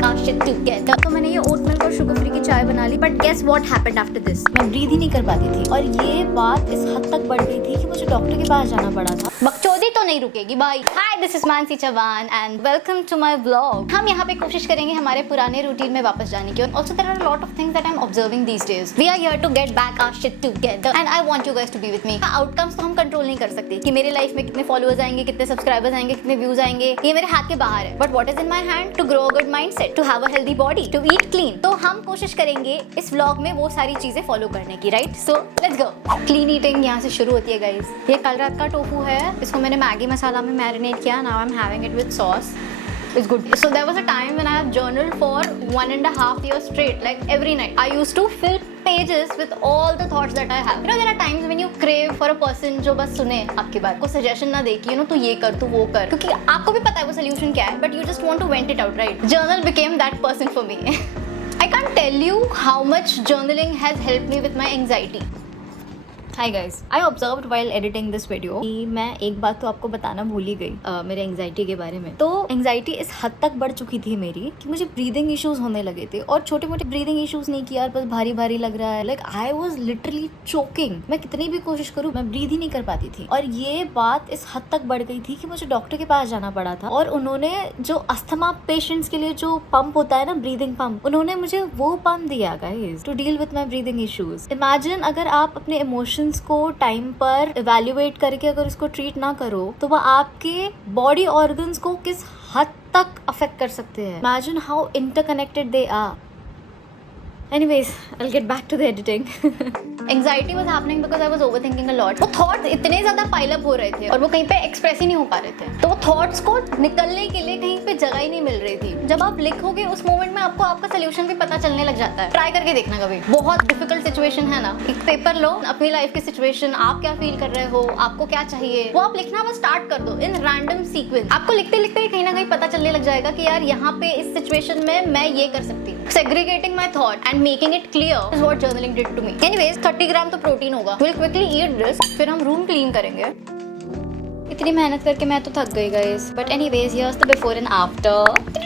back our shit together. तो मैंने ये ओट मिल्क और शुगर फ्री की चाय बना ली, but guess what happened after this? मैं ब्रीथ ही नहीं कर पाती थी और ये बात इस हद तक बढ़ गई थी कि मुझे डॉक्टर के पास जाना पड़ा था। बकचोदी तो नहीं रुकेगी भाई। Hi, this is Mansi Chauhan and welcome to my vlog. हम यहाँ पे कोशिश करेंगे हमारे पुराने रूटीन में वापस जाने की। Also there are lot of things that I am observing these days. We are here to get back our shit together and I want you guys to be with me. Outcomes तो हम control नहीं कर सकते कि मेरे life में कितने followers आएंगे, कितने सब्सक्राइबर्स आएंगे, कितने व्यूज आएंगे, ये मेरे हाथ के बाहर है। But what is in my hand? To grow a good mindset, to have a healthy body, to eat clean. तो हम कोशिश करेंगे इस व्लॉग में वो सारी चीजें फॉलो करने की, right? So let's go. Clean eating यहाँ से शुरू होती है गाइस। ये कल रात का टोफू है, इसको मैंने मैगी मसाला में मैरिनेट किया। Now I am having it with sauce. It's good. So there was a time when I have journaled for 1.5 years straight, like every night. I used to fill pages with all the thoughts that I have. You know, there are times when you crave for a person जो बस सुने आपकी बात, को suggestion ना दे कि तू ये कर, तू वो कर, क्योंकि आपको भी पता है वो सोल्यूशन क्या है, but you just want to vent it out, right? Journal became that person for me. I can't tell you how much journaling has helped me with my anxiety. Hi guys, I observed while editing this video कि मैं एक बात तो आपको बताना भूल ही गई मेरे एंग्जाइटी के बारे में। तो एंग्जाइटी इस हद तक बढ़ चुकी थी मेरी कि मुझे ब्रीदिंग इश्यूज होने लगे थे, और छोटे मोटे ब्रीदिंग इश्यूज नहीं कि यार बस भारी भारी लग रहा है। Like I was literally choking. मैं कितनी भी कोशिश करूँ मैं ब्रीद ही नहीं कर पाती थी, और ये बात इस हद तक बढ़ गई थी कि मुझे डॉक्टर के पास जाना पड़ा था। और उन्होंने जो अस्थमा पेशेंट्स के लिए जो पंप होता है ना, ब्रीदिंग पंप, उन्होंने मुझे वो पंप दिया guys to deal with my breathing issues. Imagine अगर आप अपने इमोशंस को टाइम पर इवैल्यूएट करके अगर उसको ट्रीट ना करो तो वह आपके बॉडी ऑर्गन्स को किस हद तक अफेक्ट कर सकते हैं। Imagine how interconnected they are. Anyways, I'll get back to the editing. Anxiety was happening because I was overthinking a lot. वो thoughts इतने ज़्यादा pile up हो रहे थे और वो कहीं पे express ही नहीं हो पा रहे थे, तो वो thoughts को निकलने के लिए कहीं पे जगह ही नहीं मिल रही थी। जब आप लिखोगे उस मोमेंट में आपको आपका सोल्यूशन भी पता चलने लग जाता है। ट्राई करके देखना कभी। बहुत डिफिकल्ट सिचुएशन है ना, एक पेपर लो, अपनी लाइफ की सिचुएशन, आप क्या फील कर रहे हो, आपको क्या चाहिए, वो आप लिखना बस स्टार्ट कर दो इन रैंडम सीक्वेंस। आपको लिखते लिखते कहीं ना कहीं पता चलने लग जाएगा कि यार यहाँ पे इस सिचुएशन में मैं ये कर सकती हूँ। Segregating my thought and making it clear is what journaling did to me. Anyways, 30 ग्राम तो प्रोटीन होगा। We'll quickly eat this, फिर हम रूम क्लीन करेंगे। इतनी मेहनत करके मैं तो थक गई guys, but anyways here's the before and after.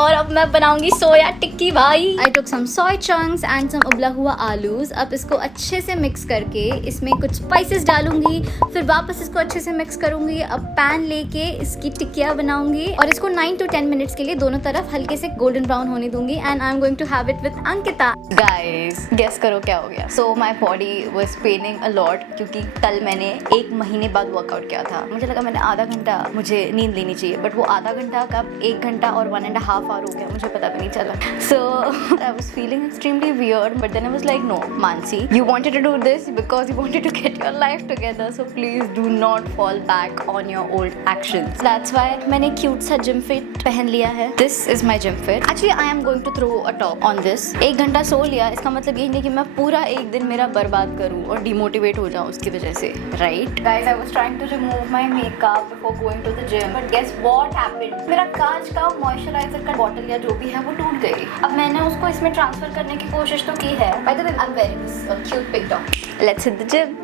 और अब मैं बनाऊंगी सोया टिक्की भाई। आई टुक सम सोय चंक्स एंड सम उबला हुआ आलूज। अब इसको अच्छे से मिक्स करके इसमें कुछ स्पाइसेस डालूंगी, फिर वापस इसको अच्छे से मिक्स करूंगी। अब पैन लेके इसकी टिक्कियाँ बनाऊंगी और इसको 9 to 10 मिनट्स के लिए दोनों तरफ हल्के से गोल्डन ब्राउन होने दूंगी। And I am going to have it with Ankita. Guys, guess करो क्या हो गया? So my body was paining a lot क्योंकि कल मैंने 1 महीने बाद वर्कआउट किया था। मुझे लगा मैंने आधा घंटा मुझे नींद लेनी चाहिए, बट वो आधा घंटा कब 1 घंटा और 1.5 आवर हो गया, मुझे पता भी नहीं चला। So I was feeling extremely weird, but then I was like, no, Mansi, you wanted to do this because you wanted to get your life together, so please do not fall back on your old actions. That's why मैंने cute सा gym fit पहन लिया है। This is my gym fit. Actually, I am going to throw a top on this. 1 घंटा सो लिया, इसका मतलब ये नहीं कि मैं पूरा एक दिन मेरा बर्बाद करूँ और डिमोटिवेट हो जाऊँ उसकी वजह से, right? Guys, I was trying to remove my makeup before going to the gym, but guess what happened? मेरा कांच का मॉइस्चराइजर का बॉटल या जो भी है वो टूट गई। अब मैंने उसको इसमें ट्रांसफर करने की कोशिश तो की है। By the way, I'm wearing this cute pink top. Let's hit the gym.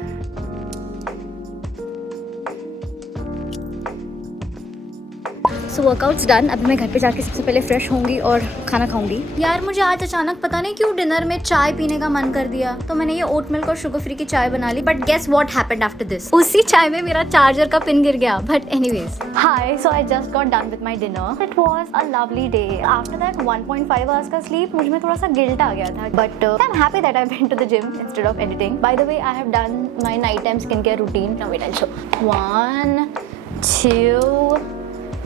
So workouts done. अब मैं घर पे जाके सबसे पहले फ्रेश होंगी और खाना खाऊंगी। यार मुझे आज अचानक पता नहीं क्यों डिनर में चाय पीने का मन कर दिया, तो मैंने ये ओट मिल्क और शुगर फ्री की चाय बना ली। But guess what happened after this? उसी चाय में मेरा चार्जर का पिन गिर गया। But anyways, hi, so I just got done with my dinner. It was a lovely day. After that 1.5 hours का स्लीप मुझ में थोड़ा सा गिल्ट आ गया था, but I am happy that I went to the gym instead of editing. By the way, I have done my night time skin care routine. Now wait, I show 1 2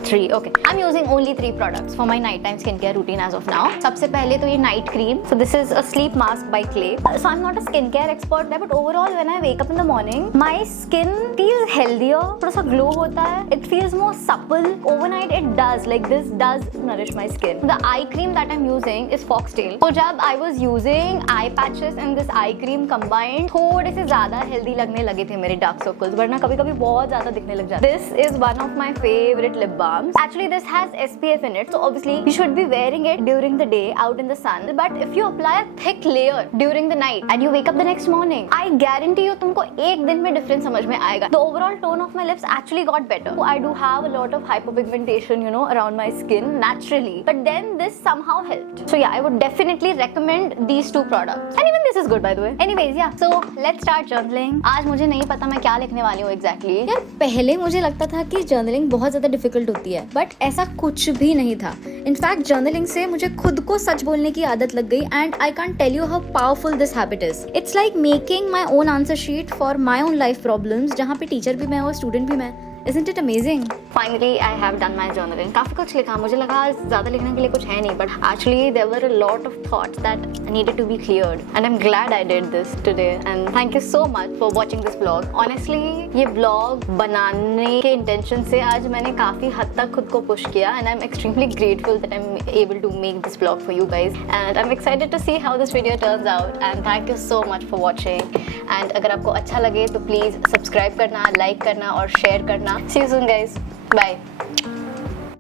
3. Okay, I'm using only 3 products for my nighttime skincare routine as of now. सबसे पहले तो ये night cream. So this is a sleep mask by Clay. So I'm not a skincare expert there, but overall when I wake up in the morning, my skin feels healthier. थोड़ा सा glow होता है. It feels more supple. Overnight it does. Like this does nourish my skin. The eye cream that I'm using is Foxtail. तो जब I was using eye patches and this eye cream combined, थोड़े से ज़्यादा healthy लगने लगे थे मेरे dark circles. वरना कभी-कभी बहुत ज़्यादा दिखने लग जाते. This is one of my favorite lip balm. balms. Actually, this has SPF in it, so obviously you should be wearing it during the day out in the sun. But if you apply a thick layer during the night and you wake up the next morning, I guarantee you तुमको एक दिन में difference समझ में आएगा. The overall tone of my lips actually got better. I do have a lot of hyperpigmentation, you know, around my skin naturally. But then this somehow helped. So yeah, I would definitely recommend these two products. And even this is good by the way. Anyways, yeah. So let's start journaling. आज मुझे नहीं पता मैं क्या लिखने वाली हूँ exactly. यार पहले मुझे लगता था कि जर्नलिंग बहुत ज़्यादा डिफिकल्ट होती है, बट ऐसा कुछ भी नहीं था. इनफैक्ट जर्नलिंग से मुझे खुद को सच बोलने की आदत लग गई and I can't tell you how powerful this habit is. It's like making my own answer sheet for my own life problems, जहाँ पे टीचर भी मैं और स्टूडेंट भी मैं. Isn't it amazing? Finally, I have done my journaling. काफ़ी कुछ लिखा. मुझे लगा ज़्यादा लिखने के लिए कुछ है नहीं, but actually there were a lot of thoughts that needed to be cleared. And I'm glad I did this today. And thank you so much for watching this vlog. Honestly, ये vlog बनाने के intention से आज मैंने काफ़ी हद तक खुद को push किया. And I'm extremely grateful that I'm able to make this vlog for you guys. And I'm excited to see how this video turns out. And thank you so much for watching. And अगर आपको अच्छा लगे तो please subscribe करना, like करना और share करना. See you soon guys. Bye.